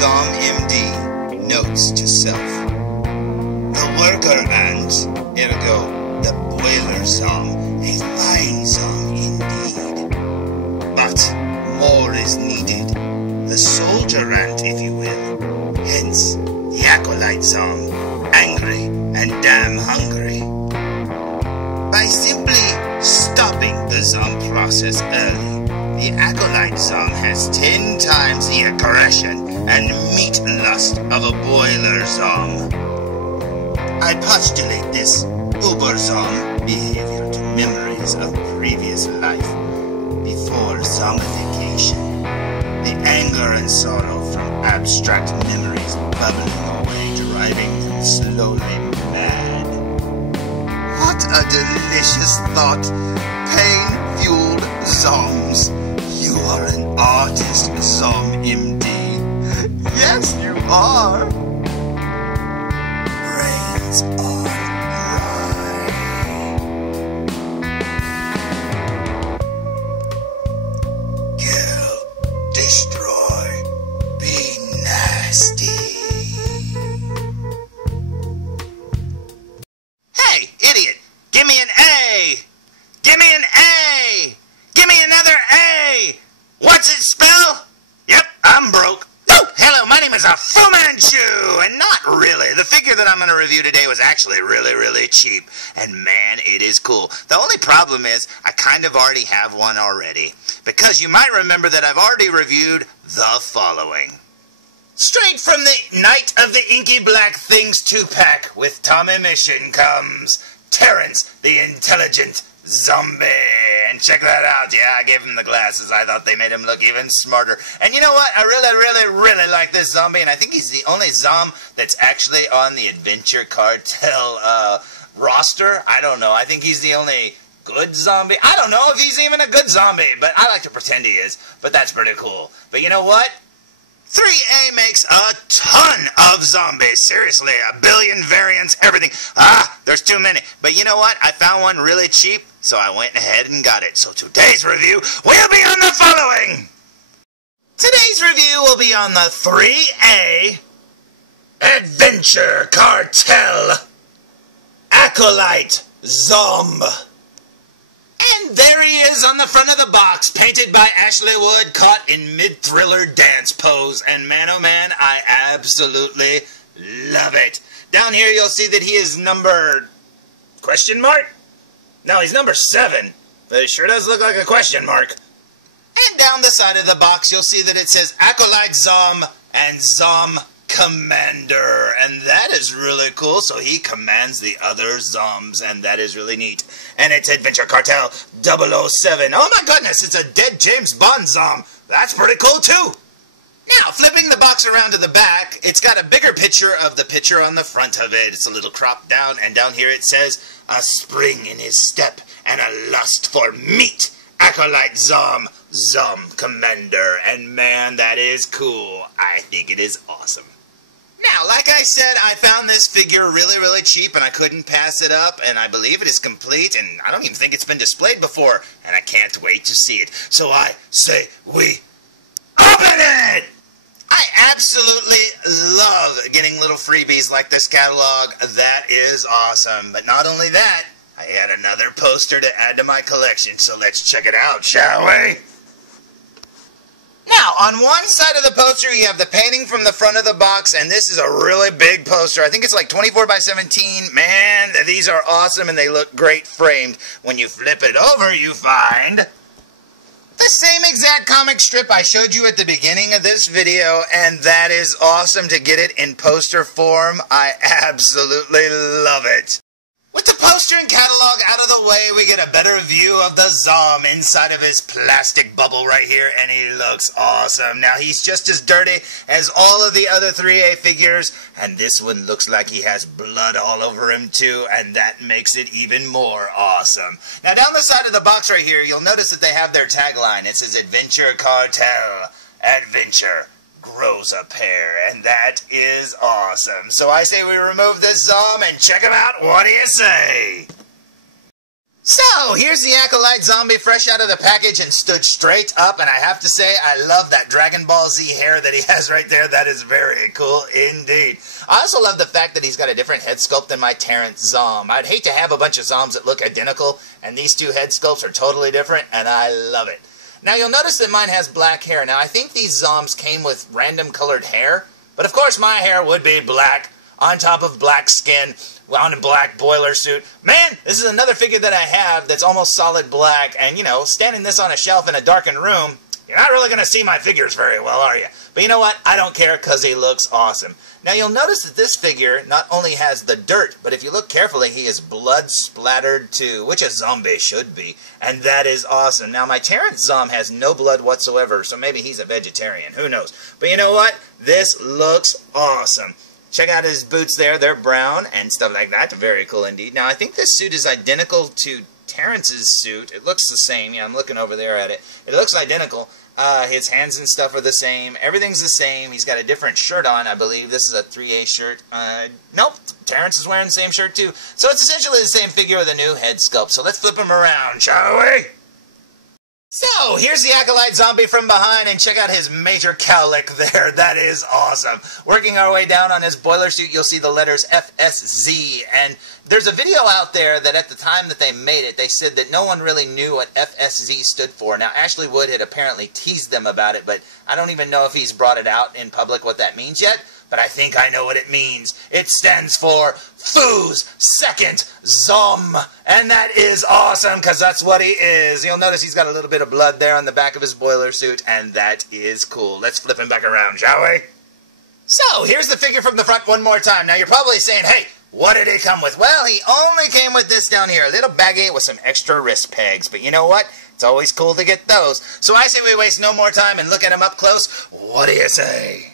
Zomb MD notes to self. The worker ant, ergo the boiler zomb, a fine zomb indeed. But more is needed. The soldier ant, if you will. Hence, the acolyte zomb, angry and damn hungry. By simply stopping the zomb process early, the acolyte zomb has 10 times the aggression and meat lust of a boiler zomb. I postulate this uber zomb behavior to memories of previous life before zombification. The anger and sorrow from abstract memories bubbling away, driving them slowly mad. What a delicious thought! Pain-fueled zombs. You are an artist, Zomb MD. Yes, you are. Brains on rye. Kill, destroy, be nasty. Hey, idiot! Give me an A! Give me an A! Give me another A! What's it spell? Yep, I'm broke. Oh, hello, my name is a Fu Manchu, and not really. The figure that I'm going to review today was actually really cheap, and man, it is cool. The only problem is I kind of already have one already, because you might remember that I've already reviewed the following. Straight from the Night of the Inky Black Things 2-pack with Tommy Mission comes Terrence the Intelligent Zombie. And check that out. Yeah, I gave him the glasses. I thought they made him look even smarter. And you know what? I really like this zombie. And I think he's the only zomb that's actually on the Adventure Kartel roster. I don't know. I think he's the only good zombie. I don't know if he's even a good zombie, but I like to pretend he is. But that's pretty cool. But you know what? 3A makes a ton of zombies. Seriously, a billion variants, everything. There's too many. But you know what? I found one really cheap, so I went ahead and got it. So today's review will be on the following. Today's review will be on the 3A Adventure Kartel Acolyte Zomb. And there he is on the front of the box, painted by Ashley Wood, caught in mid-thriller dance pose. And man, oh man, I absolutely love it. Down here you'll see that he is number... question mark? No, he's number 7. But it sure does look like a question mark. And down the side of the box you'll see that it says Acolyte Zomb and Zomb Commander, and that is really cool. So he commands the other zombs, and that is really neat. And it's Adventure Kartel 007. Oh my goodness, it's a dead James Bond zomb. That's pretty cool too. Now, flipping the box around to the back, it's got a bigger picture of the picture on the front of it. It's a little cropped down, and down here it says, a spring in his step and a lust for meat. Acolyte Zomb, Zomb Commander. And man, that is cool. I think it is awesome. Now, like I said, I found this figure really cheap, and I couldn't pass it up, and I believe it is complete, and I don't even think it's been displayed before, and I can't wait to see it. So I say we open it! I absolutely love getting little freebies like this catalog. That is awesome. But not only that, I had another poster to add to my collection, so let's check it out, shall we? Now, on one side of the poster, you have the painting from the front of the box, and this is a really big poster. I think it's like 24 by 17. Man, these are awesome, and they look great framed. When you flip it over, you find the same exact comic strip I showed you at the beginning of this video, and that is awesome to get it in poster form. I absolutely love it. With the poster and catalog out of the way, we get a better view of the Zomb inside of his plastic bubble right here, and he looks awesome. Now, he's just as dirty as all of the other 3A figures, and this one looks like he has blood all over him too, and that makes it even more awesome. Now, down the side of the box right here, you'll notice that they have their tagline. It says Adventure Kartel. Adventure grows a pair, and that is awesome. So I say we remove this Zomb and check him out. What do you say? So, here's the Acolyte Zombie fresh out of the package and stood straight up, and I have to say, I love that Dragon Ball Z hair that he has right there. That is very cool indeed. I also love the fact that he's got a different head sculpt than my Terrence Zomb. I'd hate to have a bunch of Zombs that look identical, and these two head sculpts are totally different, and I love it. Now, you'll notice that mine has black hair. Now, I think these Zombs came with random colored hair, but of course my hair would be black on top of black skin on a black boiler suit. Man, this is another figure that I have that's almost solid black, and, you know, standing this on a shelf in a darkened room, you're not really going to see my figures very well, are you? But you know what? I don't care because he looks awesome. Now, you'll notice that this figure not only has the dirt, but if you look carefully, he is blood splattered too, which a zombie should be, and that is awesome. Now, my Terrence Zomb has no blood whatsoever, so maybe he's a vegetarian. Who knows? But you know what? This looks awesome. Check out his boots there. They're brown and stuff like that. Very cool indeed. Now, I think this suit is identical to Terrence's suit. It looks the same. Yeah, I'm looking over there at it. It looks identical. His hands and stuff are the same. Everything's the same. He's got a different shirt on, I believe. This is a ThreeA shirt. Nope. Terrence is wearing the same shirt, too. So it's essentially the same figure with a new head sculpt. So let's flip him around, shall we? So, here's the Acolyte Zombie from behind, and check out his major cowlick there. That is awesome. Working our way down on his boiler suit, you'll see the letters FSZ, and there's a video out there that at the time that they made it, they said that no one really knew what FSZ stood for. Now, Ashley Wood had apparently teased them about it, but I don't even know if he's brought it out in public what that means yet. But I think I know what it means. It stands for Foo's Second Zomb. And that is awesome, because that's what he is. You'll notice he's got a little bit of blood there on the back of his boiler suit, and that is cool. Let's flip him back around, shall we? So, here's the figure from the front one more time. Now, you're probably saying, hey, what did he come with? Well, he only came with this down here, a little baggie with some extra wrist pegs. But you know what? It's always cool to get those. So I say we waste no more time and look at him up close. What do you say?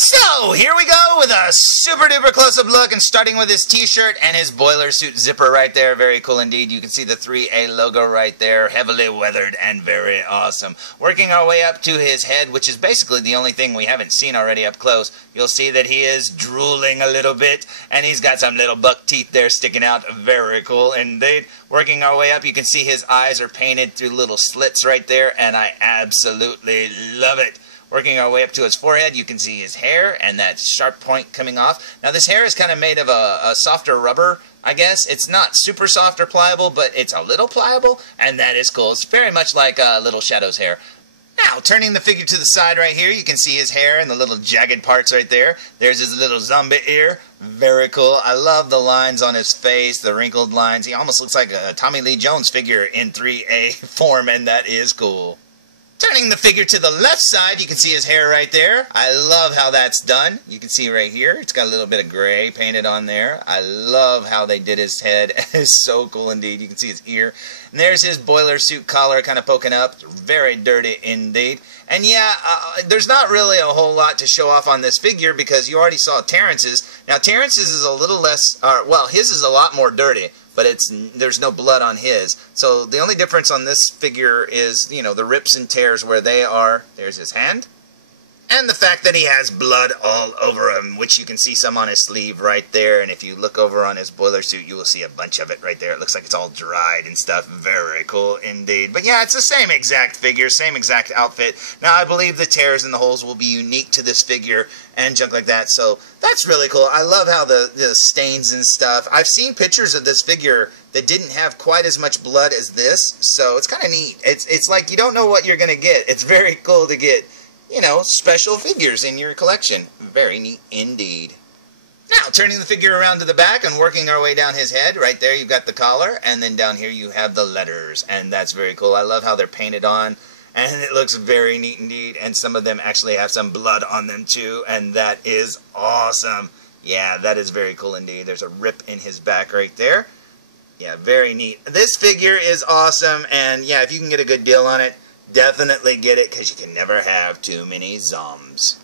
So, here we go with a super duper close-up look, and starting with his t-shirt and his boiler suit zipper right there. Very cool indeed. You can see the ThreeA logo right there, heavily weathered and very awesome. Working our way up to his head, which is basically the only thing we haven't seen already up close, you'll see that he is drooling a little bit, and he's got some little buck teeth there sticking out. Very cool indeed. Working our way up, you can see his eyes are painted through little slits right there, and I absolutely love it. Working our way up to his forehead, you can see his hair and that sharp point coming off. Now, this hair is kind of made of a softer rubber, I guess. It's not super soft or pliable, but it's a little pliable, and that is cool. It's very much like Little Shadow's hair. Now, turning the figure to the side right here, you can see his hair and the little jagged parts right there. There's his little zombie ear. Very cool. I love the lines on his face, the wrinkled lines. He almost looks like a Tommy Lee Jones figure in ThreeA form, and that is cool. Turning the figure to the left side, you can see his hair right there. I love how that's done. You can see right here, it's got a little bit of gray painted on there. I love how they did his head. It's so cool indeed. You can see his ear. And there's his boiler suit collar kind of poking up. Very dirty indeed. And yeah, there's not really a whole lot to show off on this figure because you already saw Terrence's. Now, Terrence's is a little less, well, his is a lot more dirty, but there's no blood on his. So the only difference on this figure is, you know, the rips and tears where they are. There's his hand. And the fact that he has blood all over him, which you can see some on his sleeve right there. And if you look over on his boiler suit, you will see a bunch of it right there. It looks like it's all dried and stuff. Very cool indeed. But yeah, it's the same exact figure, same exact outfit. Now, I believe the tears and the holes will be unique to this figure and junk like that. So that's really cool. I love how the stains and stuff. I've seen pictures of this figure that didn't have quite as much blood as this. So it's kind of neat. It's like you don't know what you're going to get. It's very cool to get, you know, special figures in your collection. Very neat indeed. Now, turning the figure around to the back and working our way down his head, right there you've got the collar, and then down here you have the letters, and that's very cool. I love how they're painted on, and it looks very neat indeed, and some of them actually have some blood on them too, and that is awesome. Yeah, that is very cool indeed. There's a rip in his back right there. Yeah, very neat. This figure is awesome, and yeah, if you can get a good deal on it, definitely get it, because you can never have too many Zombs.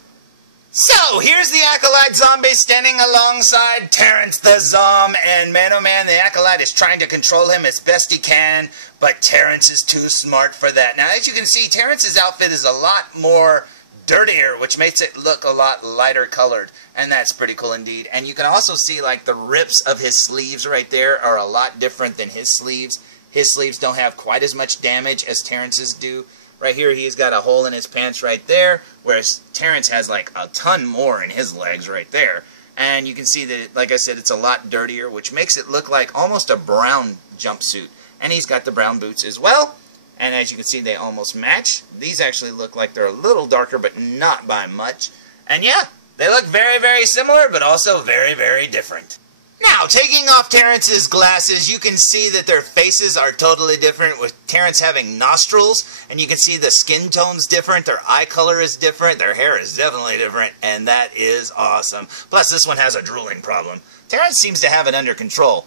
So, here's the Acolyte Zombie standing alongside Terrence the Zomb, and man oh man, the Acolyte is trying to control him as best he can, but Terrence is too smart for that. Now, as you can see, Terrence's outfit is a lot more dirtier, which makes it look a lot lighter colored, and that's pretty cool indeed. And you can also see, like, the rips of his sleeves right there are a lot different than his sleeves. His sleeves don't have quite as much damage as Terrence's do. Right here, he's got a hole in his pants right there, whereas Terrence has like a ton more in his legs right there. And you can see that, like I said, it's a lot dirtier, which makes it look like almost a brown jumpsuit. And he's got the brown boots as well. And as you can see, they almost match. These actually look like they're a little darker, but not by much. And yeah, they look very, very similar, but also very, very different. Now, taking off Terrence's glasses, you can see that their faces are totally different, with Terrence having nostrils, and you can see the skin tone's different, their eye color is different, their hair is definitely different, and that is awesome. Plus, this one has a drooling problem. Terrence seems to have it under control.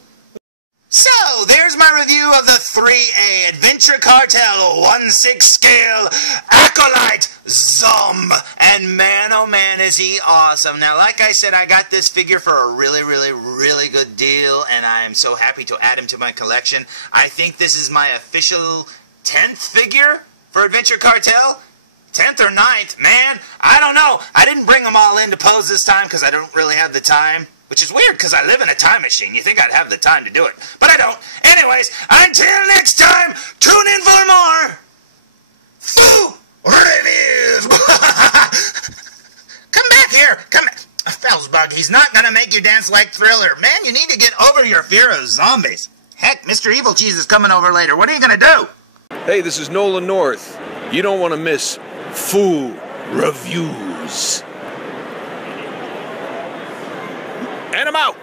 So, there's my review of the 3A Adventure Kartel 1/6 scale Acolyte Zomb. And man, oh man, is he awesome. Now, like I said, I got this figure for a really, really, really good deal, and I am so happy to add him to my collection. I think this is my official 10th figure for Adventure Kartel. 10th or 9th, man, I don't know. I didn't bring them all in to pose this time because I don't really have the time. Which is weird, because I live in a time machine. You think I'd have the time to do it. But I don't. Anyways, until next time, tune in for more reviews. Come back here. Come back. Felzbug, he's not going to make you dance like Thriller. Man, you need to get over your fear of zombies. Heck, Mr. Evilcheese is coming over later. What are you going to do? Hey, this is Nolan North. You don't want to miss Full Reviews. And I'm out.